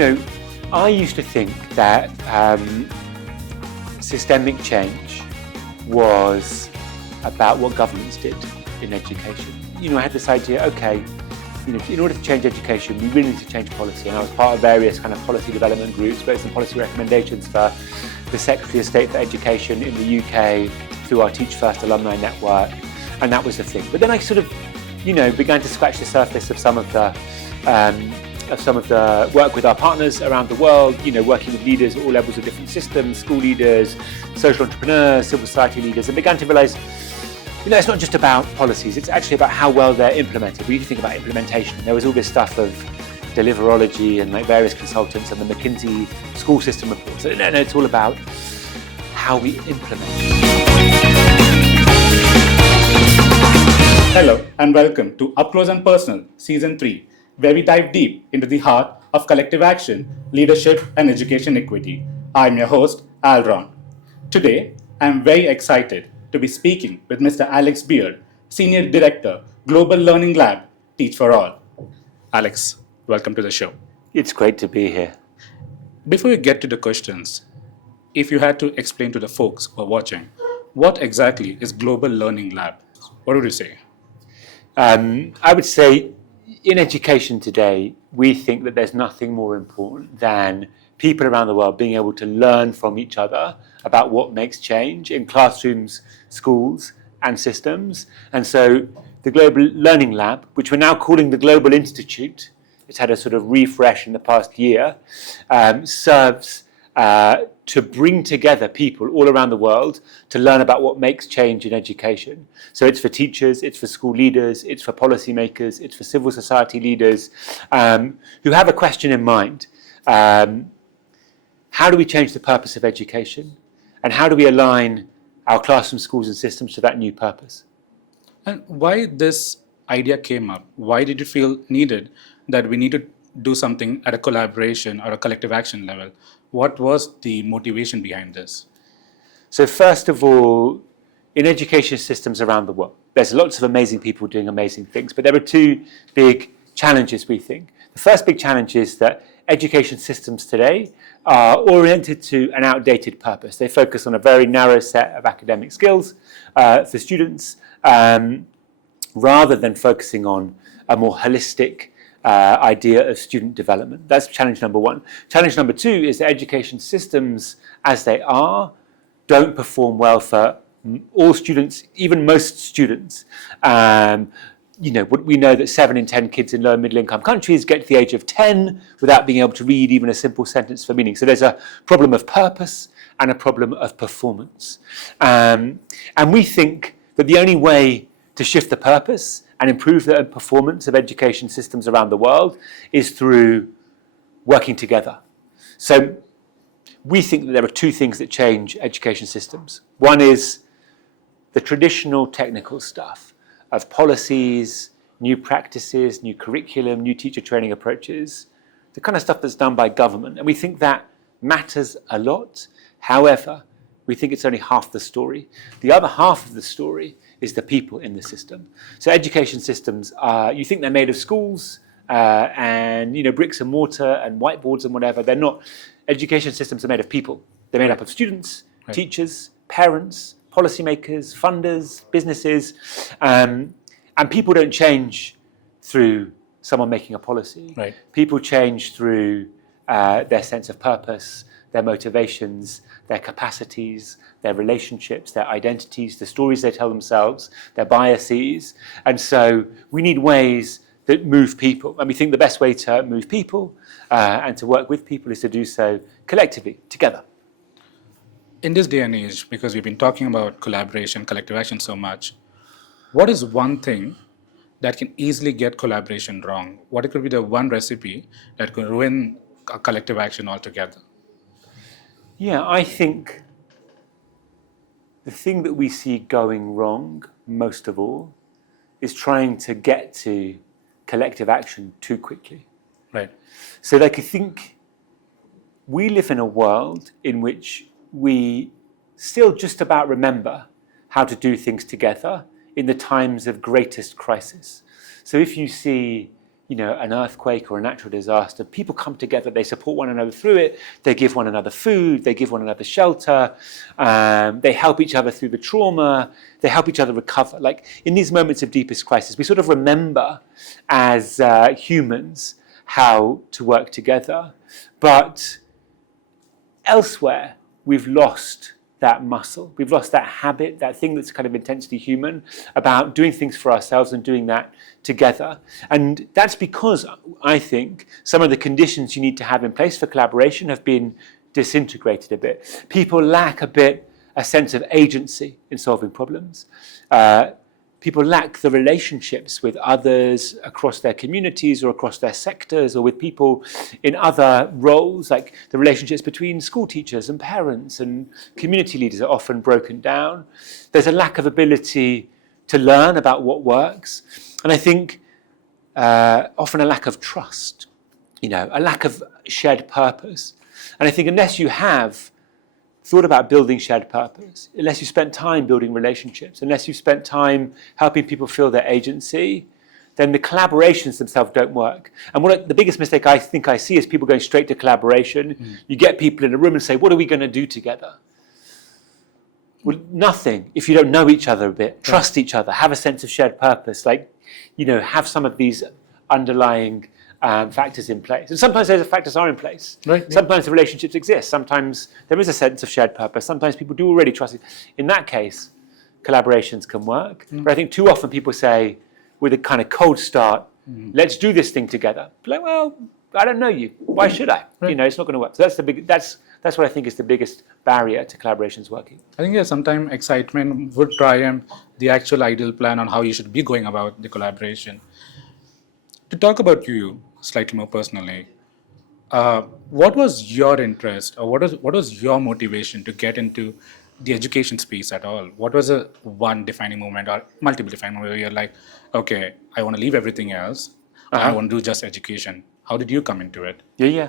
I used to think that systemic change was about what governments did in education. I had this idea, okay, in order to change education, we really need to change policy. And I was part of various kind of policy development groups, wrote some policy recommendations for the Secretary of State for Education in the UK through our Teach First alumni network, and that was the thing. But then I sort of, began to scratch the surface of some of the work with our partners around the world, working with leaders at all levels of different systems, school leaders, social entrepreneurs, civil society leaders, and began to realise, it's not just about policies, it's actually about how well they're implemented. We need to think about implementation. There was all this stuff of deliverology and various consultants and the McKinsey school system reports. No, it's all about how we implement. Hello and welcome to UpClose Personal Season 3, where we dive deep into the heart of collective action, leadership and education equity. I'm your host, Alron. Today, I'm very excited to be speaking with Mr. Alex Beard, Senior Director, Global Learning Lab, Teach for All. Alex, welcome to the show. It's great to be here. Before we get to the questions, if you had to explain to the folks who are watching, what exactly is Global Learning Lab? What would you say? I would say in education today, we think that there's nothing more important than people around the world being able to learn from each other about what makes change in classrooms, schools, and systems. And so the Global Learning Lab, which we're now calling the Global Institute, it's had a sort of refresh in the past year, serves to bring together people all around the world to learn about what makes change in education. So it's for teachers, it's for school leaders, it's for policymakers, it's for civil society leaders who have a question in mind. How do we change the purpose of education? And how do we align our classroom, schools and systems to that new purpose? And why this idea came up? Why did you feel needed that we need to do something at a collaboration or a collective action level? What was the motivation behind this? So first of all, in education systems around the world, there's lots of amazing people doing amazing things, but there are two big challenges, we think. The first big challenge is that education systems today are oriented to an outdated purpose. They focus on a very narrow set of academic skills for students, rather than focusing on a more holistic idea of student development. That's challenge number one. Challenge number two is that education systems, as they are, don't perform well for all students, even most students. We know that 7 in 10 kids in low and middle income countries get to the age of 10 without being able to read even a simple sentence for meaning. So there's a problem of purpose and a problem of performance. And we think that the only way to shift the purpose and improve the performance of education systems around the world is through working together. So we think that there are two things that change education systems. One is the traditional technical stuff of policies, new practices, new curriculum, new teacher training approaches, the kind of stuff that's done by government. And we think that matters a lot. However, we think it's only half the story. The other half of the story is the people in the system. So education systems are, you think they're made of schools and bricks and mortar and whiteboards and whatever. They're not. Education systems are made of people. They're made up of students, right, teachers, parents, policymakers, funders, businesses, and people don't change through someone making a policy. Right. People change through their sense of purpose, their motivations, their capacities, their relationships, their identities, the stories they tell themselves, their biases. And so we need ways that move people. And we think the best way to move people and to work with people is to do so collectively, together. In this day and age, because we've been talking about collaboration, collective action so much, what is one thing that can easily get collaboration wrong? What could be the one recipe that could ruin a collective action altogether? Yeah, I think the thing that we see going wrong most of all is trying to get to collective action too quickly. Right. So I think we live in a world in which we still just about remember how to do things together in the times of greatest crisis. So if you see an earthquake or a natural disaster, people come together, they support one another through it, they give one another food, they give one another shelter, they help each other through the trauma, they help each other recover. Like in these moments of deepest crisis, we sort of remember as humans how to work together. But elsewhere, we've lost that muscle. We've lost that habit, that thing that's kind of intensely human about doing things for ourselves and doing that together. And that's because I think some of the conditions you need to have in place for collaboration have been disintegrated a bit. People lack a sense of agency in solving problems. People lack the relationships with others across their communities or across their sectors or with people in other roles, like the relationships between school teachers and parents and community leaders are often broken down. There's a lack of ability to learn about what works. And I think often a lack of trust, a lack of shared purpose. And I think unless you have thought about building shared purpose, unless you spent time building relationships, unless you've spent time helping people feel their agency, then the collaborations themselves don't work. And the biggest mistake I think I see is people going straight to collaboration. You get people in a room and say, what are we going to do together? Well, nothing if you don't know each other a bit, trust each other, have a sense of shared purpose, have some of these underlying factors in place. And sometimes those factors are in place. Right. Sometimes the relationships exist. Sometimes there is a sense of shared purpose. Sometimes people do already trust it. In that case, collaborations can work. But I think too often people say, with a kind of cold start, let's do this thing together. Like, well, I don't know you. Why should I? Right. It's not going to work. So that's what I think is the biggest barrier to collaborations working. I think sometimes excitement would triumph the actual ideal plan on how you should be going about the collaboration. To talk about you slightly more personally, what was your interest or what was your motivation to get into the education space at all? What was a one defining moment or multiple defining moments where you're like, okay, I want to leave everything else. I want to do just education. How did you come into it? Yeah.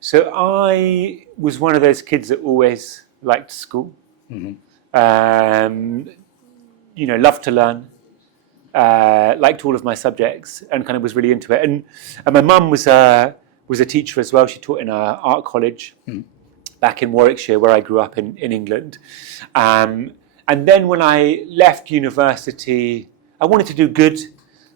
So I was one of those kids that always liked school. Loved to learn. Liked all of my subjects and kind of was really into it. And my mum was a teacher as well. She taught in an art college back in Warwickshire, where I grew up in England. And then when I left university, I wanted to do good,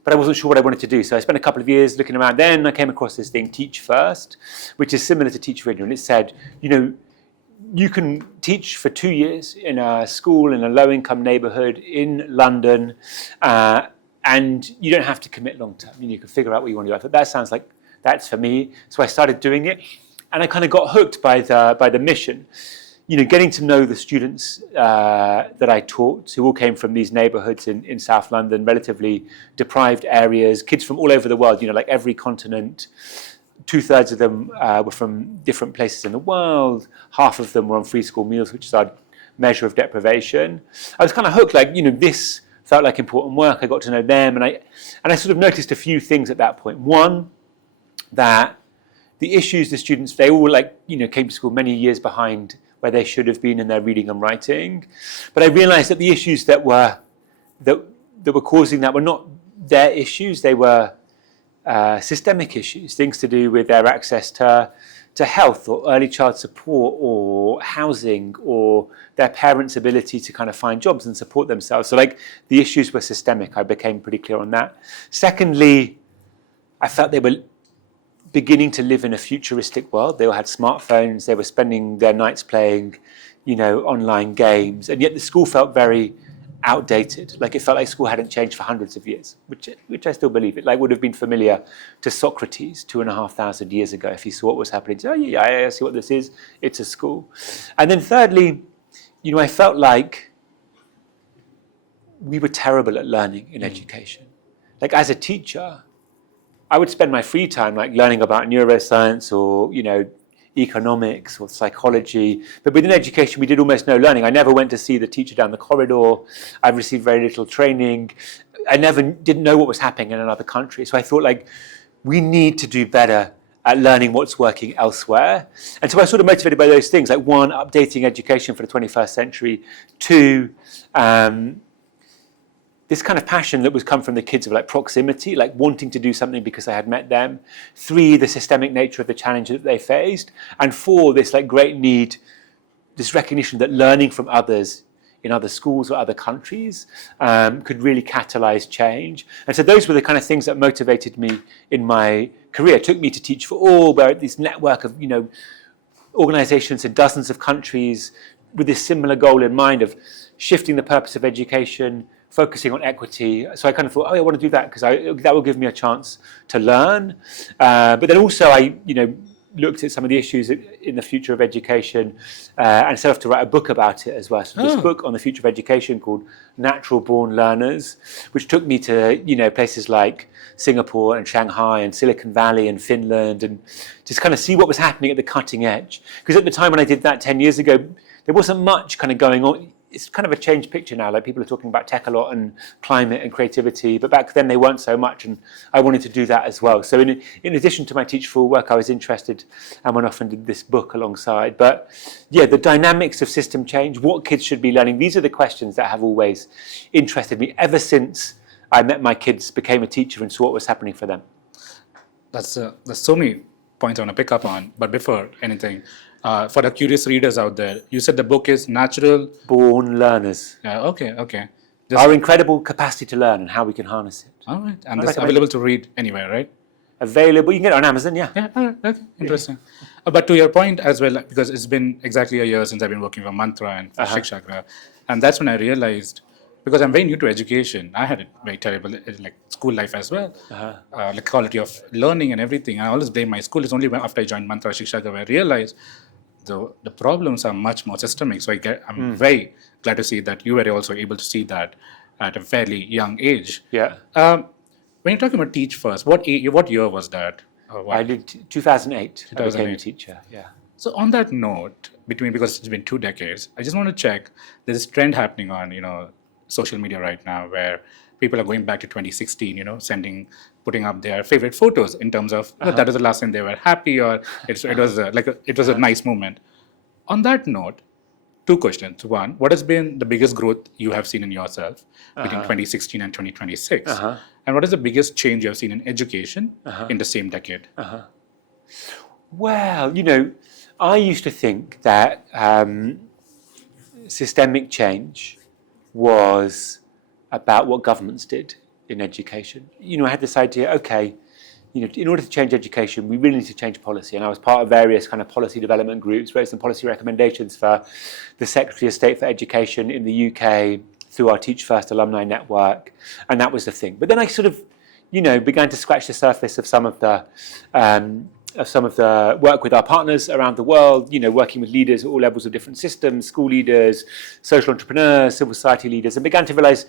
but I wasn't sure what I wanted to do. So I spent a couple of years looking around. Then I came across this thing, Teach First, which is similar to Teach for India. And it said, you can teach for 2 years in a school in a low-income neighbourhood in London, and you don't have to commit long-term. You can figure out what you want to do. I thought that sounds like that's for me. So I started doing it, and I kind of got hooked by the mission. Getting to know the students that I taught, who all came from these neighbourhoods in South London, relatively deprived areas, kids from all over the world, like every continent. 2/3 of them were from different places in the world. Half of them were on free school meals, which is our measure of deprivation. I was kind of hooked, this felt like important work. I got to know them, and I sort of noticed a few things at that point. One, that the issues the students, they all came to school many years behind where they should have been in their reading and writing. But I realized that the issues that were causing that were not their issues. They were systemic issues, things to do with their access to health or early child support or housing or their parents' ability to kind of find jobs and support themselves. So the issues were systemic. I became pretty clear on that. Secondly, I felt they were beginning to live in a futuristic world. They all had smartphones. They were spending their nights playing, online games. And yet the school felt very outdated. It felt like school hadn't changed for hundreds of years, which I still believe. It would have been familiar to Socrates 2,500 years ago if he saw what was happening. So, I see what this is. It's a school. And then thirdly, I felt like we were terrible at learning in education. As a teacher, I would spend my free time learning about neuroscience or, economics or psychology. But within education, we did almost no learning. I never went to see the teacher down the corridor. I received very little training. I didn't know what was happening in another country. So I thought we need to do better at learning what's working elsewhere. And so I was sort of motivated by those things, one, updating education for the 21st century, two, this kind of passion that was come from the kids of like proximity, like wanting to do something because I had met them. 3, the systemic nature of the challenge that they faced. And 4, this like great need, this recognition that learning from others in other schools or other countries could really catalyze change. And so those were the kind of things that motivated me in my career. It took me to Teach for All, where this network of, organizations in dozens of countries with this similar goal in mind of shifting the purpose of education, focusing on equity. So I kind of thought, I want to do that because that will give me a chance to learn. But then also I, looked at some of the issues in the future of education and set off to write a book about it as well. So this book on the future of education called Natural Born Learners, which took me to, places like Singapore and Shanghai and Silicon Valley and Finland, and just kind of see what was happening at the cutting edge. Because at the time when I did that 10 years ago, there wasn't much kind of going on. It's kind of a changed picture now. Like people are talking about tech a lot and climate and creativity, but back then they weren't so much, and I wanted to do that as well. So in addition to my Teach for All work, I was interested and went off and did this book alongside. But yeah, the dynamics of system change, what kids should be learning, these are the questions that have always interested me ever since I met my kids, became a teacher and saw what was happening for them. There's so many points I want to pick up on, but before anything, for the curious readers out there, you said the book is Natural Born Learners. Okay. Our incredible capacity to learn and how we can harness it. All right, and this is available to read anywhere, right? Available, you can get it on Amazon, yeah. Yeah, all right, okay, interesting. But to your point as well, because it's been exactly a year since I've been working for Mantra and for Shikshakra, and that's when I realized, because I'm very new to education, I had it very terrible, like school life as well, like quality of learning and everything. I always blame my school. It's only after I joined Mantra Shikshakra where I realized the problems are much more systemic. So I'm very glad to see that you were also able to see that at a fairly young age. Yeah. When you're talking about Teach First, what year was that? I did 2008. I became a teacher, yeah. So on that note, because it's been 2 decades, I just want to check, there's this trend happening on, social media right now where people are going back to 2016, putting up their favorite photos in terms of that was the last time they were happy, or it was a nice moment. On that note, 2 questions. One, what has been the biggest growth you have seen in yourself between 2016 and 2026? And what is the biggest change you have seen in education in the same decade? Well, I used to think that systemic change was about what governments did in education. I had this idea, okay, in order to change education, we really need to change policy. And I was part of various kind of policy development groups, wrote some policy recommendations for the Secretary of State for Education in the UK through our Teach First alumni network. And that was the thing. But then I sort of, began to scratch the surface of some of the work with our partners around the world, working with leaders at all levels of different systems, school leaders, social entrepreneurs, civil society leaders, and began to realize,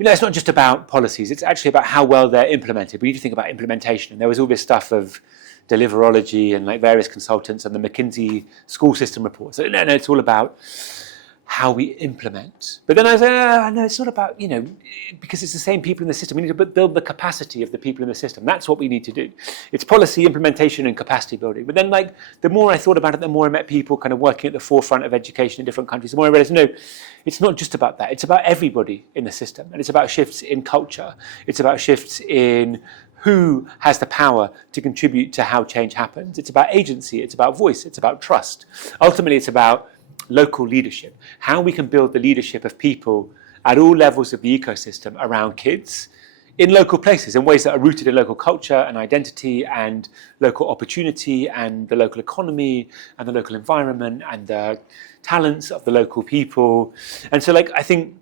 it's not just about policies, it's actually about how well they're implemented. We need to think about implementation. And there was all this stuff of deliverology and like various consultants and the McKinsey school system reports. So, no, it's all about how we implement. But then I was like, no, it's not about, because it's the same people in the system. We need to build the capacity of the people in the system. That's what we need to do. It's policy implementation and capacity building. But then the more I thought about it, the more I met people kind of working at the forefront of education in different countries, the more I realized, no, it's not just about that. It's about everybody in the system. And it's about shifts in culture. It's about shifts in who has the power to contribute to how change happens. It's about agency. It's about voice. It's about trust. Ultimately, it's about local leadership, how we can build the leadership of people at all levels of the ecosystem around kids in local places, in ways that are rooted in local culture and identity and local opportunity and the local economy and the local environment and the talents of the local people. And so I think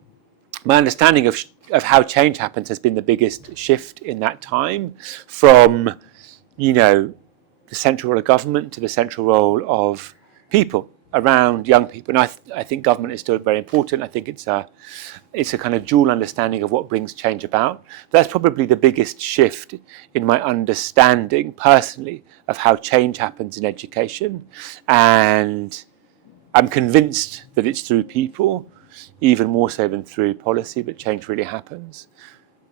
my understanding of how change happens has been the biggest shift in that time, from, the central role of government to the central role of people around young people. And I think government is still very important. I think it's a kind of dual understanding of what brings change about. But that's probably the biggest shift in my understanding personally of how change happens in education. And I'm convinced that it's through people, even more so than through policy, that change really happens.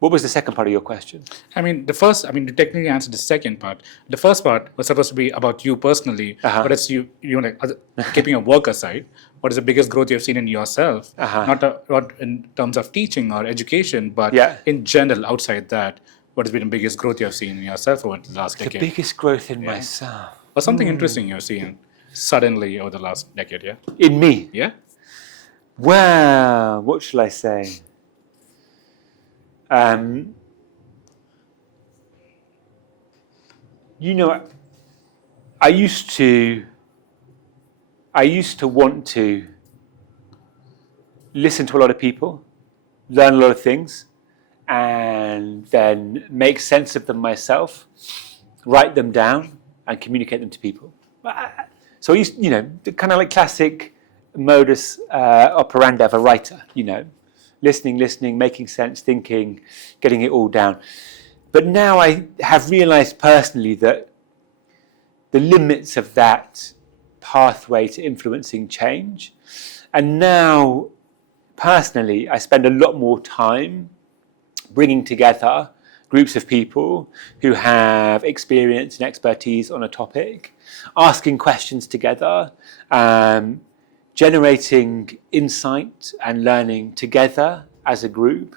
What was the second part of your question? You technically answered the second part. The first part was supposed to be about you personally. What is keeping your work aside, what is the biggest growth you've seen in yourself? Not in terms of teaching or education, but in general, outside that, what has been the biggest growth you've seen in yourself over the last decade? The biggest growth in myself. Or something interesting you've seen suddenly over the last decade, yeah? In me? Yeah. Well, what shall I say? I used to want to listen to a lot of people, learn a lot of things, and then make sense of them myself, write them down, and communicate them to people. So I used, kind of like classic modus operandi of a writer, listening, making sense, thinking, getting it all down. But now I have realized personally that the limits of that pathway to influencing change. And now, personally, I spend a lot more time bringing together groups of people who have experience and expertise on a topic, asking questions together, generating insight and learning together as a group,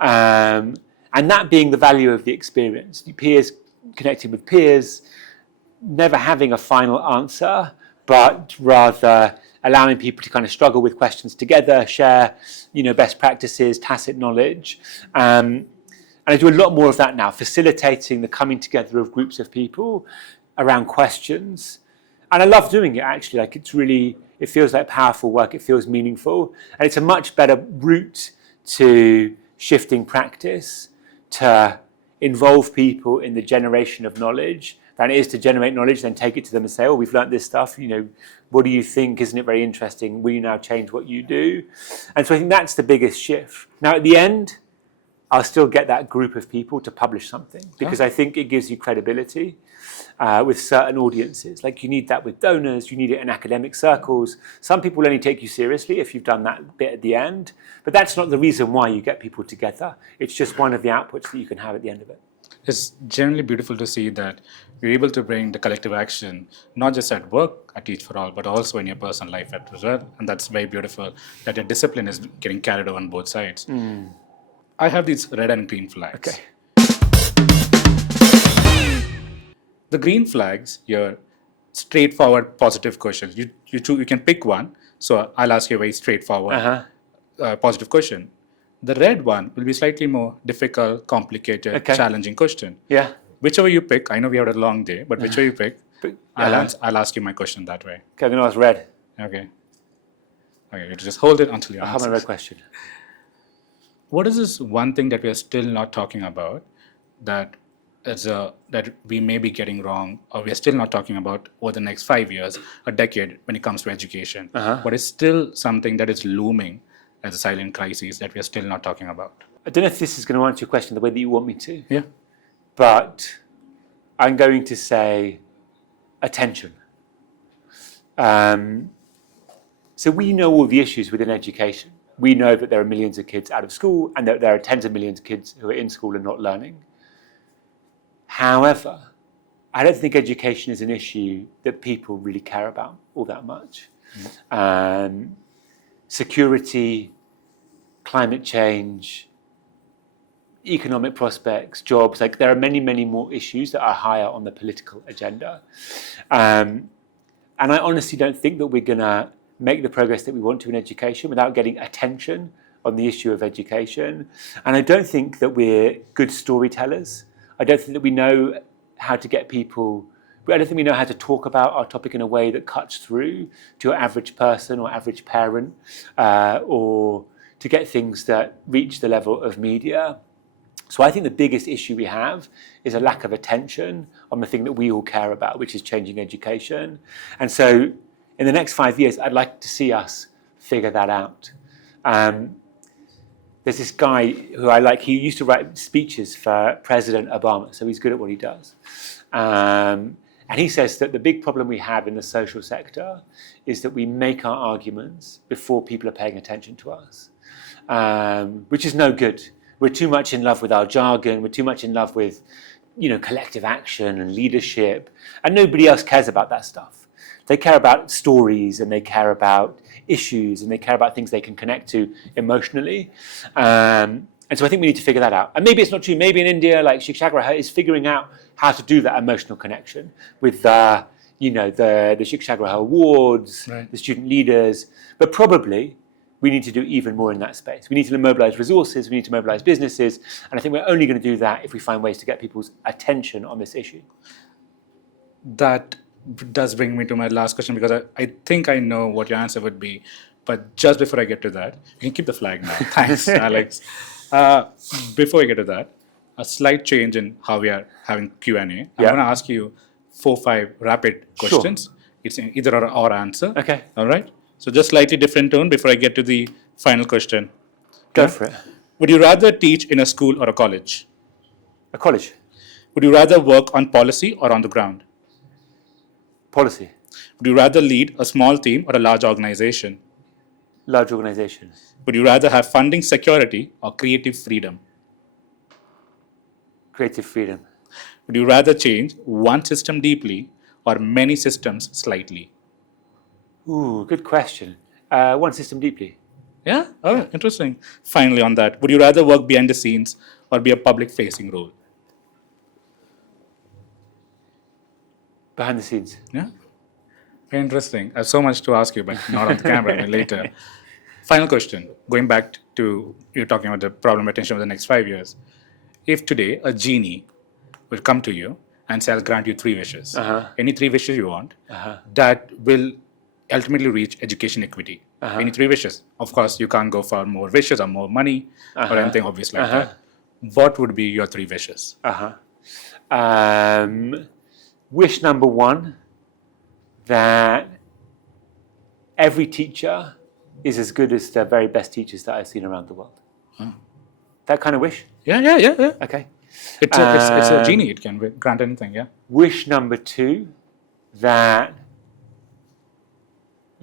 and that being the value of the experience. Peers connecting with peers, never having a final answer, but rather allowing people to kind of struggle with questions together, share, best practices, tacit knowledge. And I do a lot more of that now, facilitating the coming together of groups of people around questions. And I love doing it, actually. It feels like powerful work, it feels meaningful. And it's a much better route to shifting practice, to involve people in the generation of knowledge, than it is to generate knowledge, then take it to them and say, oh, we've learned this stuff, what do you think? Isn't it very interesting? Will you now change what you do? And so I think that's the biggest shift. Now, at the end, I'll still get that group of people to publish something, because I think it gives you credibility with certain audiences. Like, you need that with donors, you need it in academic circles. Some people only take you seriously if you've done that bit at the end, but that's not the reason why you get people together. It's just one of the outputs that you can have at the end of it. It's generally beautiful to see that you're able to bring the collective action, not just at work at Teach for All, but also in your personal life as well. And that's very beautiful that your discipline is getting carried over on both sides. I have these red and green flags. Okay. The green flags, your straightforward positive questions. You can pick one. So I'll ask you a very straightforward positive question. The red one will be slightly more difficult, complicated, challenging question. Yeah. Whichever you pick, I know we had a long day, but whichever you pick, I'll ask you my question that way. Okay, I'm going to ask red. Okay, you just hold it until you answer. I have my red question. What is this one thing that we are still not talking about that we may be getting wrong, or we are still not talking about over the next 5 years, a decade, when it comes to education? But it's still something that is looming as a silent crisis that we are still not talking about. I don't know if this is going to answer your question the way that you want me to. Yeah. But I'm going to say attention. So we know all the issues within education. We know that there are millions of kids out of school, and that there are tens of millions of kids who are in school and not learning. However, I don't think education is an issue that people really care about all that much. Security, climate change, economic prospects, jobs, like there are many, many more issues that are higher on the political agenda. And I honestly don't think that we're going to make the progress that we want to in education without getting attention on the issue of education. And I don't think that we're good storytellers. I don't think that we know how to get people, I don't think we know how to talk about our topic in a way that cuts through to your average person or average parent, or to get things that reach the level of media. So I think the biggest issue we have is a lack of attention on the thing that we all care about, which is changing education. And so in the next 5 years, I'd like to see us figure that out. There's this guy who I like, he used to write speeches for President Obama, so he's good at what he does. And he says that the big problem we have in the social sector is that we make our arguments before people are paying attention to us, which is no good. We're too much in love with our jargon. We're too much in love with, collective action and leadership. And nobody else cares about that stuff. They care about stories and they care about issues and they care about things they can connect to emotionally. And so I think we need to figure that out. And maybe it's not true. Maybe in India, like Shikshagraha is figuring out how to do that emotional connection with the Shikshagraha awards, right. the student leaders. But probably we need to do even more in that space. We need to mobilize resources, we need to mobilize businesses, and I think we're only going to do that if we find ways to get people's attention on this issue. That does bring me to my last question, because I think I know what your answer would be. But just before I get to that, you can keep the flag now. Thanks, Alex. Before we get to that, a slight change in how we are having Q&A. I'm going to ask you 4-5 rapid questions. Sure. It's either or answer. Okay. All right? So just slightly different tone before I get to the final question. Go for it. Would you rather teach in a school or a college? A college. Would you rather work on policy or on the ground? Policy. Would you rather lead a small team or a large organization? Large organization. Would you rather have funding security or creative freedom? Creative freedom. Would you rather change one system deeply or many systems slightly? Ooh, good question. One system deeply. Yeah? Oh, interesting. Finally on that, would you rather work behind the scenes or be a public-facing role? Behind the scenes. Yeah? Very interesting. I have so much to ask you, but not on the camera, later. Final question. Going back to you talking about the problem attention over the next 5 years. If today a genie will come to you and say, I'll grant you 3 wishes. Any 3 wishes you want, that will ultimately reach education equity. Any 3 wishes. Of course, you can't go for more wishes or more money or anything obvious like that. What would be your 3 wishes? Wish number 1, that every teacher is as good as the very best teachers that I've seen around the world. That kind of wish? Yeah. Okay. It's a genie. It can grant anything, yeah. Wish number 2, that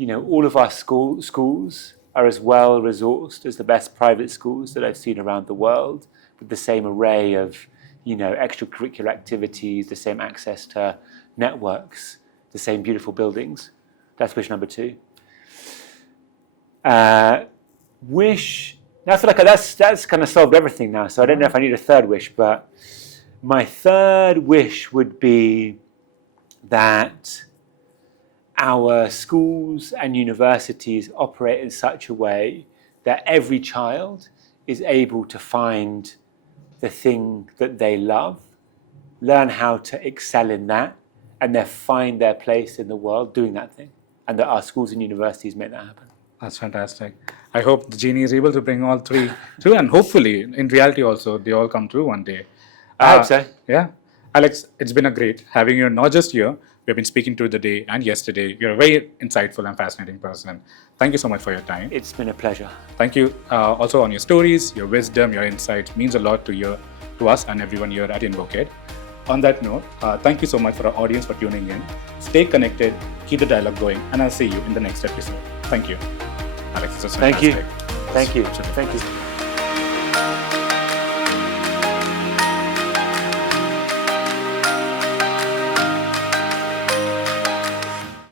all of our schools are as well resourced as the best private schools that I've seen around the world, with the same array of extracurricular activities, the same access to networks, the same beautiful buildings. That's wish number 2. Wish. Now I feel like that's kind of solved everything now. So I don't know if I need a 3rd wish, but my 3rd wish would be that our schools and universities operate in such a way that every child is able to find the thing that they love, learn how to excel in that, and then find their place in the world doing that thing. And that our schools and universities make that happen. That's fantastic. I hope the genie is able to bring all 3 true, and hopefully, in reality also, they all come true one day. I hope so. Yeah. Alex, it's been a great having you, not just here. We've been speaking to the day and yesterday. You're a very insightful and fascinating person. Thank you so much for your time. It's been a pleasure. Thank you also on your stories, your wisdom, your insights. Means a lot to us and everyone here at InvokED. On that note, thank you so much for our audience for tuning in. Stay connected, keep the dialogue going, and I'll see you in the next episode. Thank you. Alex, this was fantastic. Thank you.